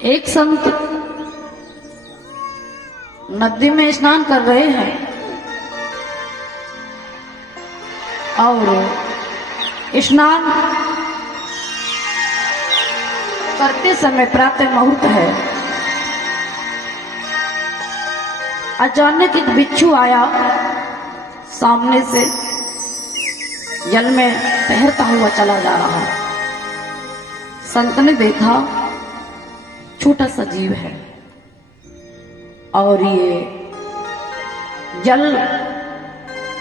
एक संत नदी में स्नान कर रहे हैं और स्नान करते समय प्रातः मुहूर्त है। अचानक एक बिच्छू आया, सामने से जल में तैरता हुआ चला जा रहा। संत ने देखा छोटा सा जीव है और ये जल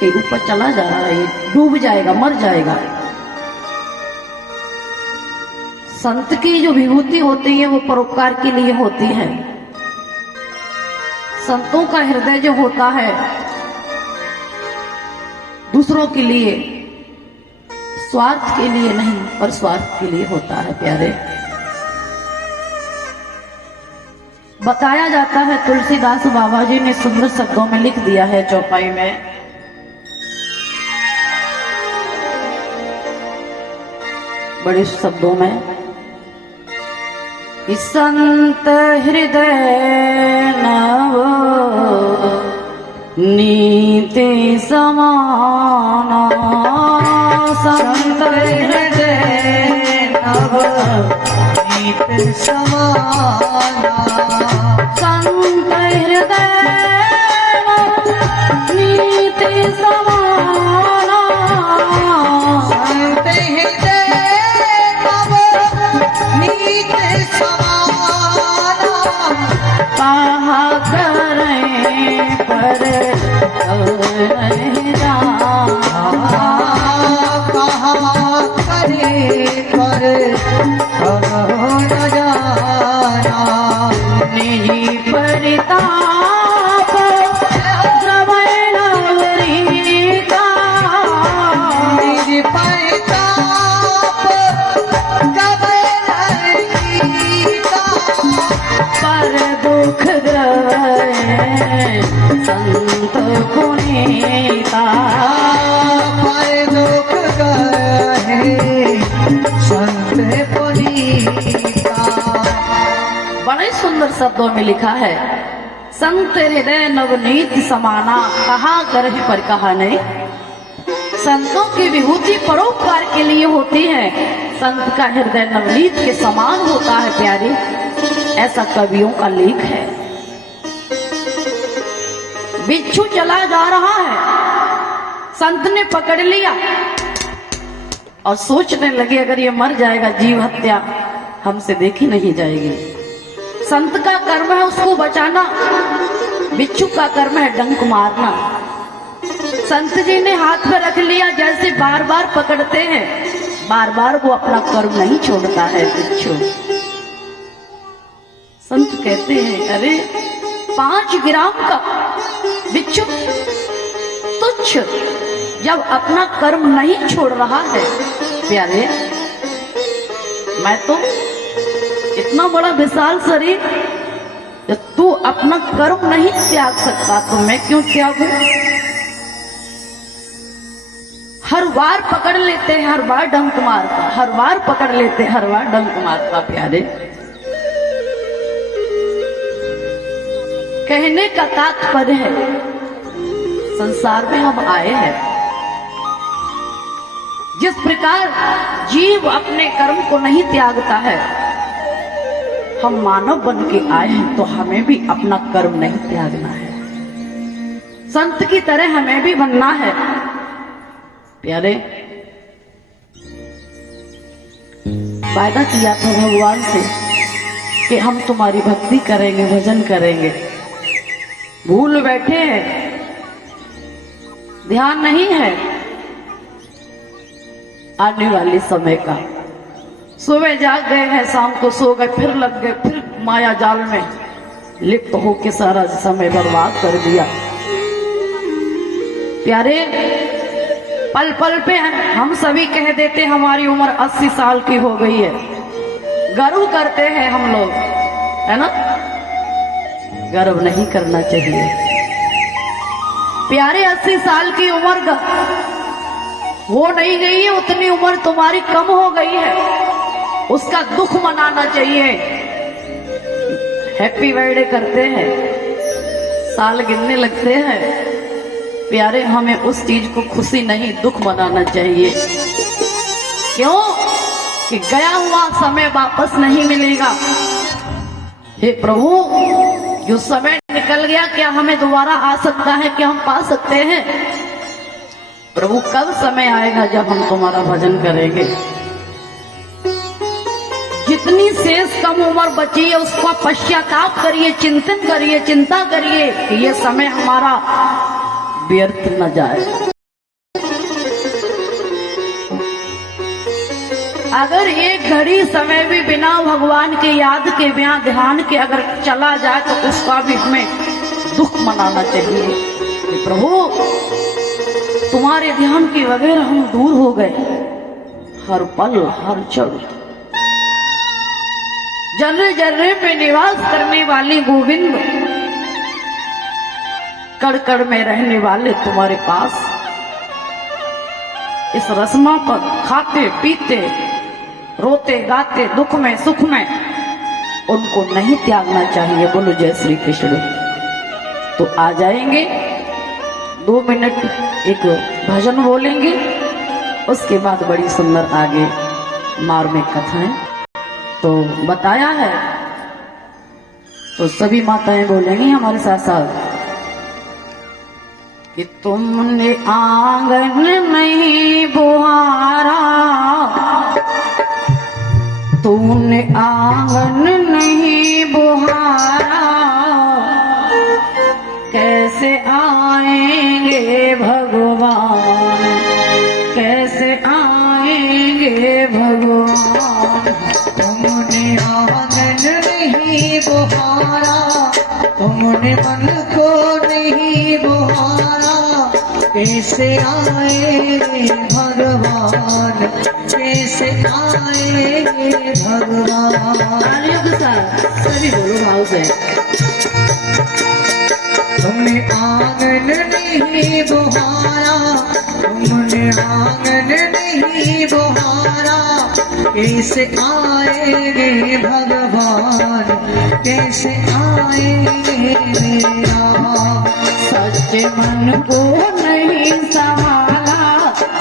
के ऊपर चला जा रहा है, ये डूब जाएगा, मर जाएगा। संत की जो विभूति होती है वो परोपकार के लिए होती है। संतों का हृदय जो होता है दूसरों के लिए, स्वार्थ के लिए नहीं पर स्वार्थ के लिए होता है। प्यारे, बताया जाता है, तुलसीदास बाबा जी ने सुंदर शब्दों में लिख दिया है चौपाई में, बड़े शब्दों में, इस संत हृदय नव नीति समाना, संत हृदय नव नीति समाना, संत हृदय नव नीति समाना, संत हृदय नव नीति समाना, कहा करें पर नहीं जाना, कहा करें पर न जाना, निजी परिताप श्रवणवरी का, निजी परिताप श्रवणवरी का, पर दुख गए संत पुनीता, पर दुख गए संत पुनीता। बड़े सुंदर शब्दों में लिखा है, संत हृदय नवनीत समाना, कहा कर पर कहा नहीं। संतों की विभूति परोपकार के लिए होती है, संत का हृदय नवनीत के समान होता है। प्यारी, ऐसा कवियों का लेख है। बिच्छू चला जा रहा है, संत ने पकड़ लिया और सोचने लगे अगर ये मर जाएगा, जीव हत्या हमसे देखी नहीं जाएगी। संत का कर्म है उसको बचाना, बिच्छू का कर्म है डंक मारना। संत जी ने हाथ में रख लिया, जैसे बार बार पकड़ते हैं, बार बार वो अपना कर्म नहीं छोड़ता है बिच्छू। संत कहते हैं अरे 5 ग्राम का बिच्छू तुच्छ, जब अपना कर्म नहीं छोड़ रहा है। प्यारे, मैं तो इतना बड़ा विशाल शरीर, जब तू अपना कर्म नहीं त्याग सकता तो मैं क्यों त्यागूं? हर बार पकड़ लेते हैं, हर बार डंक मारता, हर बार पकड़ लेते हैं, हर बार डंक मारता। प्यारे, कहने का तात्पर्य है संसार में हम आए हैं, जिस प्रकार जीव अपने कर्म को नहीं त्यागता है, हम मानव बन के आए हैं तो हमें भी अपना कर्म नहीं त्यागना है। संत की तरह हमें भी बनना है। प्यारे, वादा किया था भगवान से कि हम तुम्हारी भक्ति करेंगे, भजन करेंगे। भूल बैठे हैं, ध्यान नहीं है आने वाले समय का। सुबह जाग गए हैं, शाम को सो गए, फिर लग गए, फिर माया जाल में लिप्त होके सारा समय बर्बाद कर दिया। प्यारे, पल पल पे हम सभी कह देते हमारी उम्र 80 साल की हो गई है, गर्व करते हैं हम लोग, है ना? गर्व नहीं करना चाहिए। प्यारे, 80 साल की उम्र वो नहीं गई है, उतनी उम्र तुम्हारी कम हो गई है, उसका दुख मनाना चाहिए। हैप्पी बर्थडे करते हैं, साल गिनने लगते हैं। प्यारे, हमें उस चीज को खुशी नहीं दुख मनाना चाहिए। क्यों? कि गया हुआ समय वापस नहीं मिलेगा। हे प्रभु, जो समय निकल गया क्या हमें दोबारा आ सकता है? क्या हम पा सकते हैं? प्रभु, कब समय आएगा जब हम तुम्हारा भजन करेंगे? जितनी शेष कम उम्र बची है उसका पश्चाताप करिए, चिंतन करिए, चिंता करिए कि ये समय हमारा व्यर्थ न जाए। अगर एक घड़ी समय भी बिना भगवान के याद के, बिना ध्यान के अगर चला जाए तो उसका भी हमें दुख मनाना चाहिए कि प्रभु, तुम्हारे ध्यान के बगैर हम दूर हो गए। हर पल हर क्षण जर्रे जर्रे पे निवास करने वाली गोविंद, कड़ कड़ में रहने वाले तुम्हारे पास इस रस्मा पर खाते पीते रोते गाते दुख में सुख में उनको नहीं त्यागना चाहिए। बोलो जय श्री कृष्ण। तो आ जाएंगे, 2 मिनट एक भजन बोलेंगे, उसके बाद बड़ी सुंदर आगे मार्मिक कथाएं तो बताया है। तो सभी माताएं बोलेंगी हमारे साथ साथ कि तुमने आंगन नहीं बुहारा, तूने आंगन नहीं बुहारा, कैसे आएंगे भगवान, कैसे आएंगे भगवान। तुमने आंगन नहीं बुहारा, तुमने मन को नहीं बुहारा, कैसे आएंगे भगवान, कैसे आएंगे भगवान। सभी बोलो भाव से। तुमने आंगन नहीं बुहारा, तुमने आंगन नहीं बुहारा, कैसे आएंगे भगवान, कैसे आएंगे मेरा। सच्चे मन को नहीं संभाला,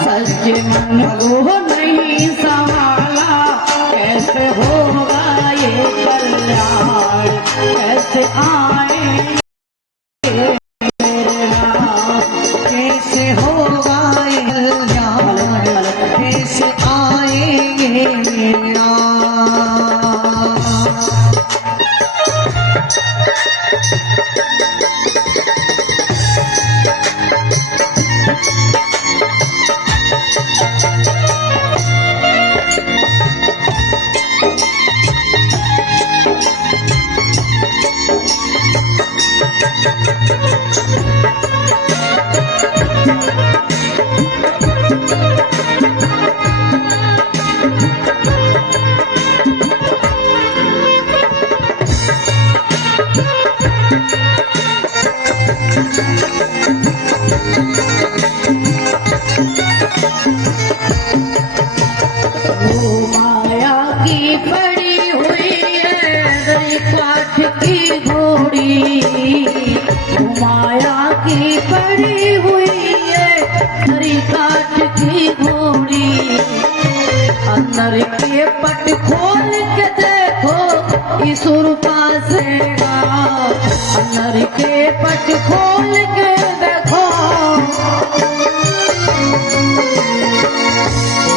सच्चे मन को नहीं संभाला, कैसे होगा ये कल्याण, कैसे आएंगे कैसे होगा ये कल्याण, कैसे आएंगे मेरा। माया की पड़ी हुई है हरी काठ की घोड़ी, अंदर के पट खोल के देखो ईश्वर पासेगा, अंदर के पट खोल के देखो।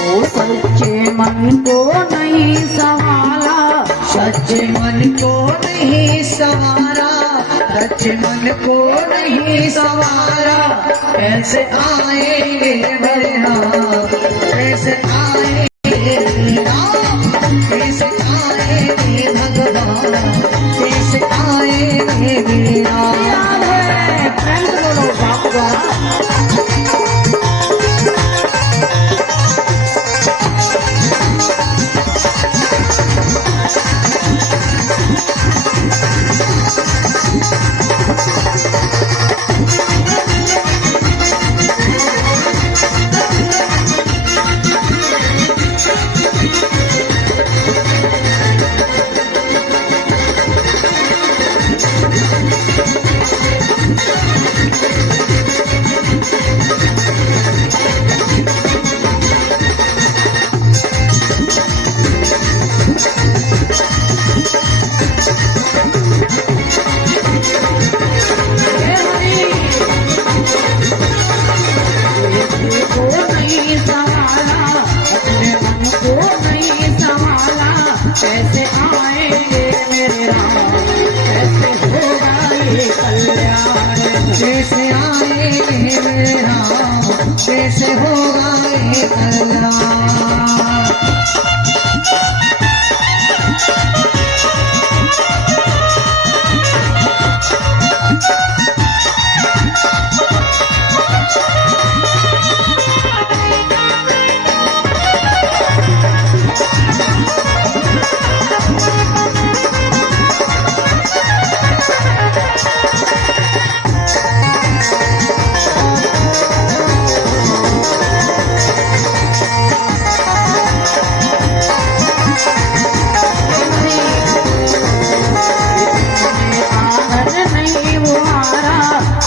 ओ सच्चे मन को नहीं संभाला, सच्चे मन को नहीं संवारा, सच्चे मन को नहीं संवारा, कैसे आएंगे मेरा, कैसे आएंगे मेरा, कैसे आएंगे भगवान, कैसे आएंगे मेरा। कैसे आएंगे मेरे राम, कैसे होगा ये कल्याण। कैसे आएंगे मेरे राम, कैसे होगा ये कल्याण।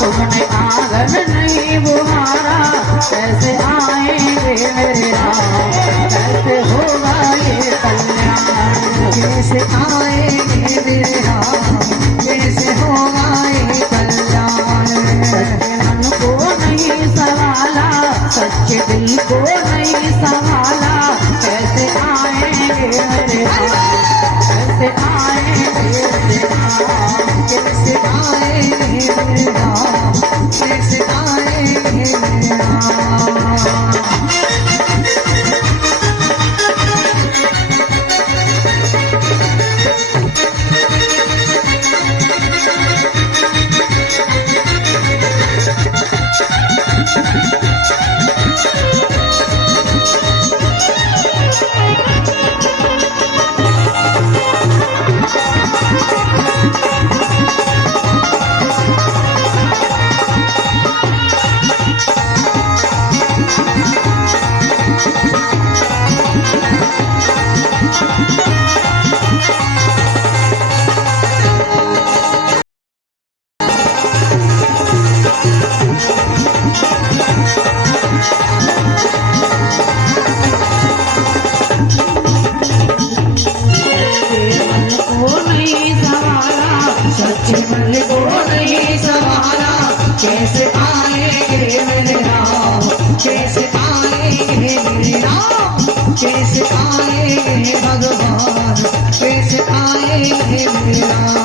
तुमने आंगन नहीं बुहारा, कैसे आएंगे मेरे राम, कैसे होगा ये कल्याण। कैसे आएंगे मेरे राम, कैसे होगा ये कल्याण। सच्चे मन को नहीं संभाला, सच्चे दिल को नहीं संभाला, कैसे आएंगे मेरे राम, कैसे आएंगे मेरे राम। कैसे आएंगे मेरे राम, कैसे आएंगे मेरे राम। सच्चे मन को नहीं संभाला, कैसे आएंगे मेरे राम, कैसे आएंगे मेरे राम। कैसे आएंगे भगवान, कैसे आएंगे मेरे राम।